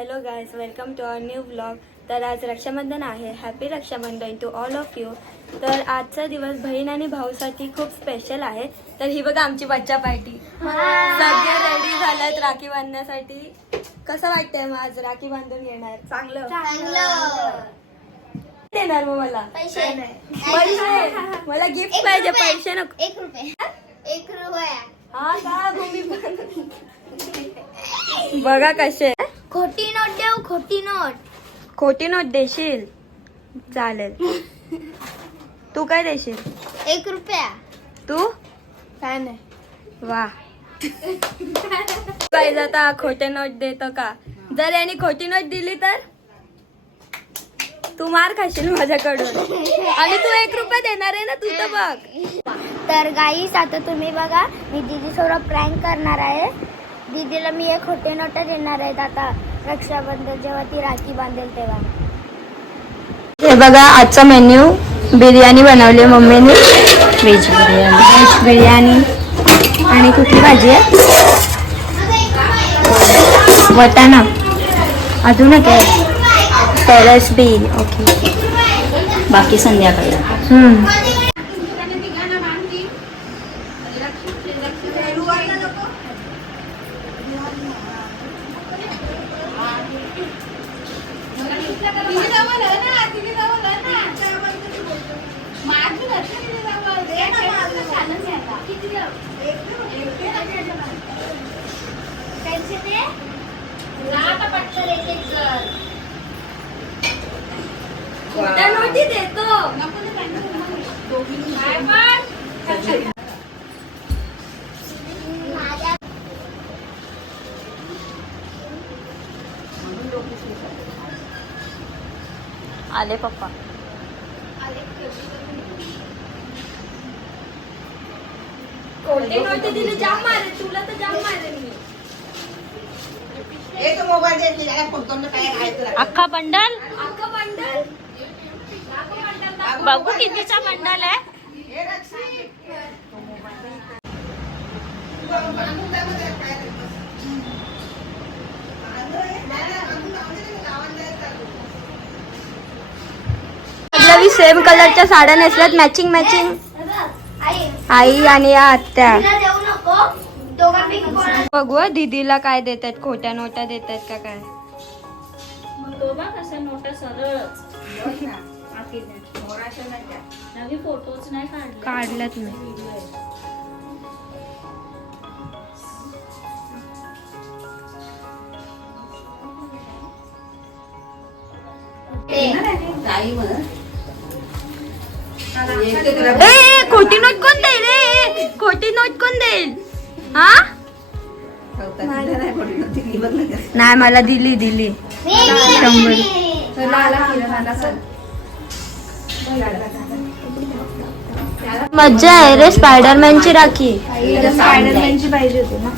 Hello guys, welcome to our new vlog. तर आज रक्षाबंधन आहे. Happy Rakshabandhan to all of you. तर आजचा दिवस बहीण आणि भाऊसाठी खूप स्पेशल आहे. तर ही बघा आमची बच्चा पार्टी. सगळे रेडी झालेत राखी बांधण्यासाठी. कसं वाटतंय मग आज राखी बांधून येणार? चांगलं देणार मग मला पैसे मला गिफ्ट पाहिजे, पैसे नको. 1 रुपया. हा का भूमी बघा कसे. खोटी नोट देऊ, खोटी नोट देशील? चालेल. तू काय देशील? 1 रुपया. तू काय नाही. वा काय आता खोटे नोट देतो का? जर यांनी खोटी नोट दिली तर तू मार खाशील माझ्याकडून. आणि तू 1 रुपया देणार आहे ना, तू तर बघ. तर गाईस, आता तुम्ही बघा, मी दीदी सोबत प्रँक करणार आहे. दीदीला मी एक खोटे नोट देणार आहेत आता रक्षाबंधन जेव्हा ती राखी बांधेल तेव्हा. हे बघा आजचा मेन्यू. बिर्याणी बनवली मम्मीने, व्हेज बिर्याणी. आणि कुठली भाजी आहे? वटाणा. अजून एक आहे टेरेस बी. ओके, बाकी संध्याकाळी. नोटी देतो. आले पप्पा. खोटे नोटी दिली, जाम मारे तुला, तर जाम मारे मी. अख्खा बंडल अख्खा बंडल. बघू कितीचा बंडल आहे. सेम कलरच्या साड्या नेसल्यात, मॅचिंग मॅचिंग. आई आणि या आत्या. बघू दीदीला काय देतात, खोट्या नोटा देतात का काय. नोटा सरळच नवी फोटोच नाही काढल्यात मी. खोटी नोट कोण देईल रे? खोटी नोट कोण देईल? हा नाही, मला दिली 100. मज्जा आहे रे. स्पायडरमॅनची राखी. स्पायडरमॅनची पाहिजे होती ना.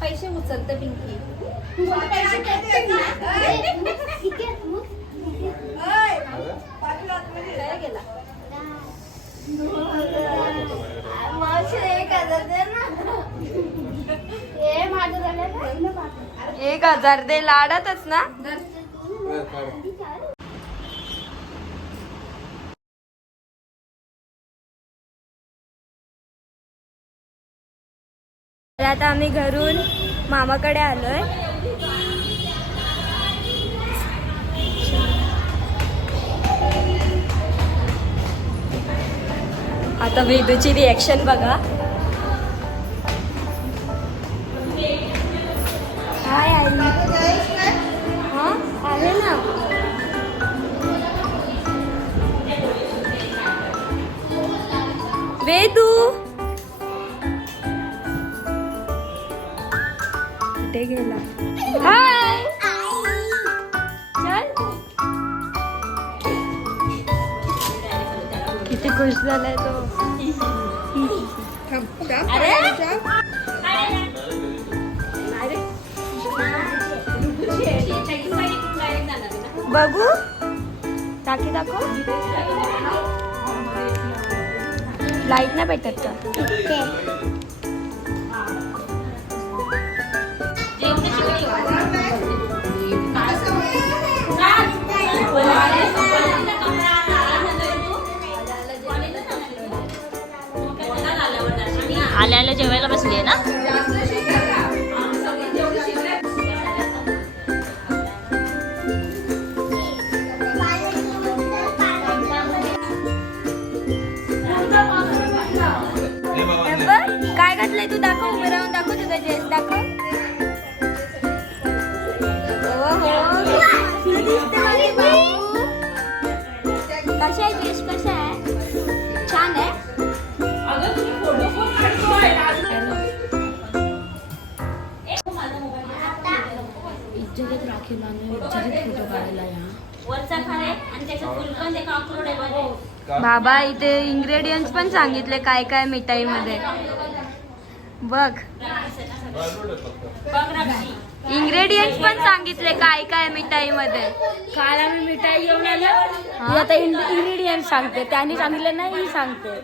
पैसे उचलते पिंकी. एक 1000 दे. लाडातच ना. आता आम्ही घरून मामाकडे आलोय. आता वेदूची रिएक्शन बघा. हाय आई. हा आले ना. वेदू कुठे गेला? हाय. चल किती खुश झालाय तो. बघू टाकी दाखव. लाईट नाही भेटत का? आल्या आल्या जेवायला बसली ना. काय घातलंय तू? दाखव, उभं राहून दाखव तुझा ड्रेस दाखव. कशा आहे ड्रेस? कशा आहे? छान आहे. वरचा खाणे आणि त्याच्यात गुलकंद एक अक्रोड आहे बघ. बाबा इथे इंग्रेडियंट्स पण सांगितले काय काय मिठाई मध्ये. बघ इंग्रेडियंट्स पण सांगितले काय काय मिठाई मध्ये. काल आम्ही मिठाई घेऊन आलो. आता इंग्रेडियंट सांगते. त्यांनी सांगितलं नाही, ही सांगते.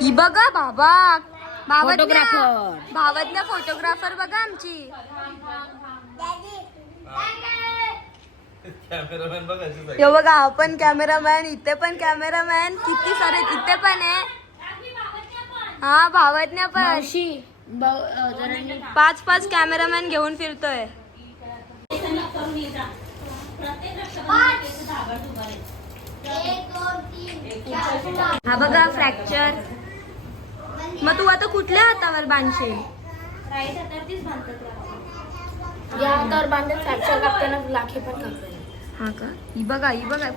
ही बघा बाबा, भावतने फोटोग्राफर बघा आमची. कॅमेरामॅन बघ अशी हे बघा आपण कॅमेरामॅन, इथे पण कॅमेरामॅन, किती सारे इथे पण आहे. हा भावतने पण 5 कॅमेरामॅन घेऊन फिरतोय. हा बघा फ्रॅक्चर. मग तू आता कुठल्या हातावर बांधशील? राईट हातावरतीच बांधतात. या हातावर बांधत फ्रॅक्चर कापताना लाखे पण कापले. हा का? ही बघा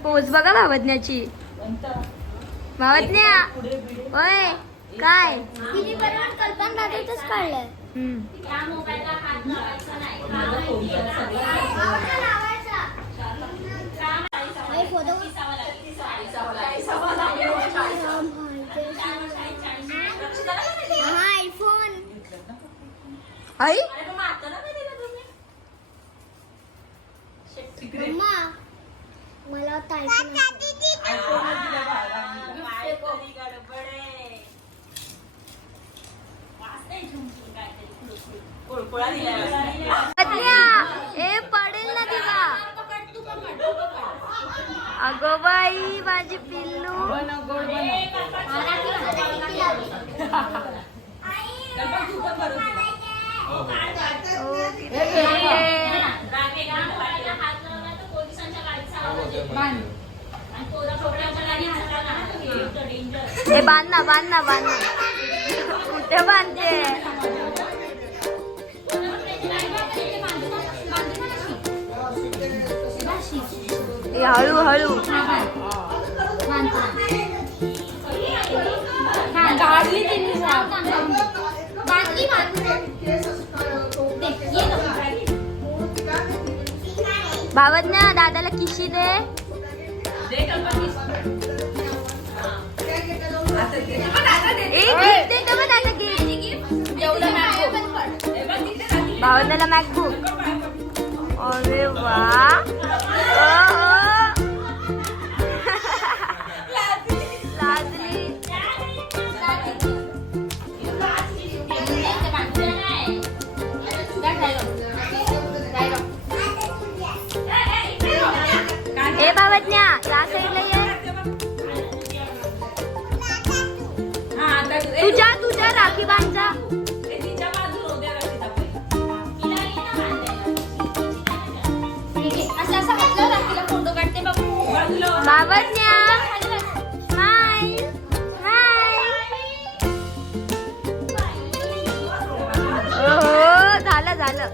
पोज बघा भावतण्याची. भावतण्या ओय काय? तिने बरोबर कल्पना दादाच काढलंय. आयफोन आई मला वाटतं ए पडेल ना तिला. अगो बाई माझी पिल्लू. ए बांध ना कुठे बांधते? हळू भावतण्या दादाला किशी दे. भावतण्याला मॅकबुक. अरे वा लाजली. ए भावतण्या या साईडला ये. तुझ्या राखी बांधचा. भावतण्या हाय झालं.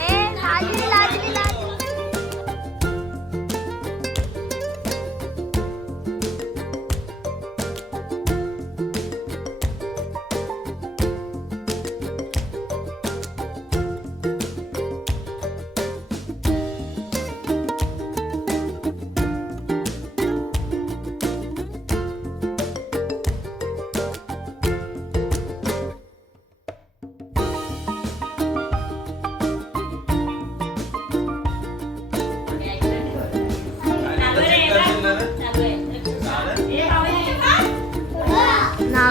ए लाजली.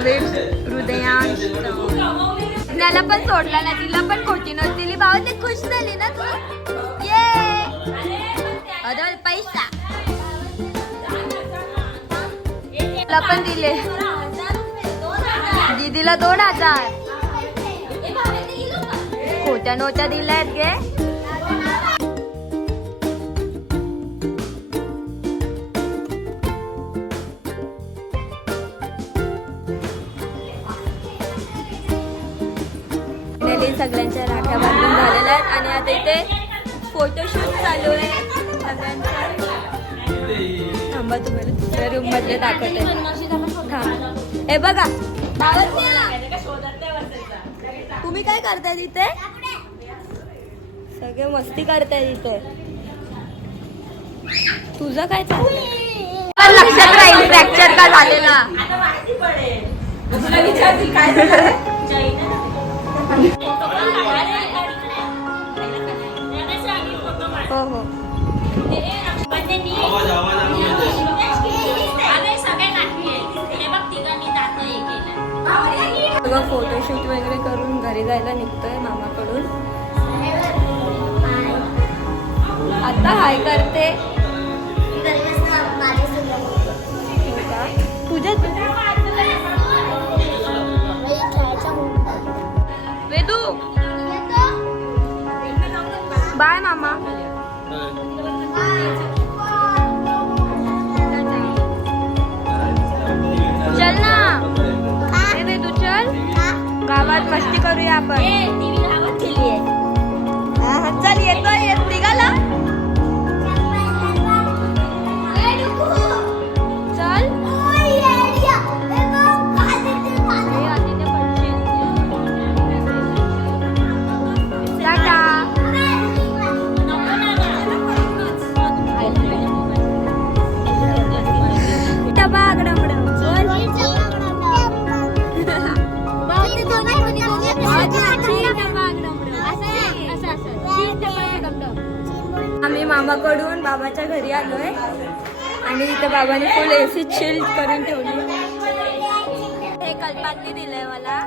भावेश हृदयांश त्याला पण सोडला ना, तिला पण खोटी नोट दिली. भाऊ ते खुश झाली ना तू. ये अदल पैसा तिला पण दिले. दीदीला 2000 खोट्या नोटा दिल्यात गे. सगळ्यांच्या राख्या बांधून झालेल्या आहेत आणि आता इथे फोटोशूट चालू आहे सगळ्यांच्या. थांबा तुम्हाला दुसऱ्या रूम मधले दाखवते. हे बघा तुम्ही काय करताय तिथे? सगळे मस्ती करताय तिथे. तुझं काय चाललंय? लक्षात राहील फ्रॅक्चर का झालेला. हो हो सगळं फोटोशूट वगैरे करून घरी जायला निघतोय मामाकडून. आता हाय करते. तुझ्या वेदू बाय मामा. चल ना हे वेदू चल गावात मस्ती करूया आपण. चल येतोय निघाला. चल आम्ही मामाकडून बाबाच्या घरी आलोय आणि इथे बाबाने फुल एसी चिल्ड करून ठेवली. हे कल्पांनी दिलंय मला.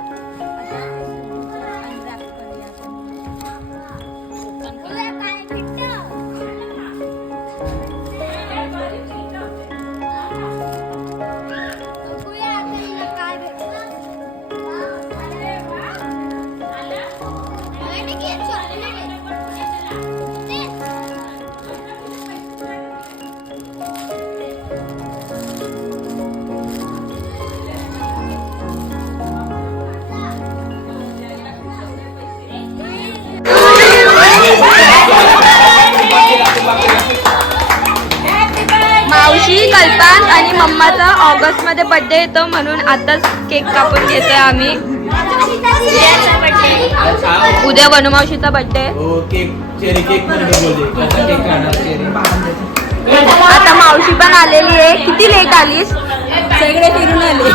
मावशी कल्पान आणि मम्माचा ऑगस्ट मध्ये बर्थडे येतो म्हणून आताच केक कापून घेतोय आम्ही. उद्या बनू मावशीचा बर्थडे. आता मावशी पण आलेली आहे. किती लेट आलीस? सगळे फिरून आले.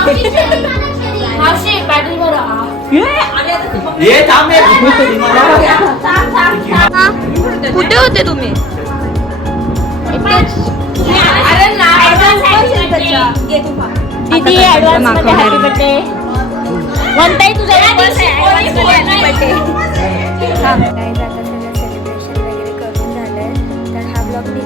कुठे होते तुम्ही? दीदी ऍडव्हान्स मध्ये हॅपी बर्थडे. म्हणताय तुझा सेलिब्रेशन वगैरे करून झालंय. तर हा ब्लॉग मी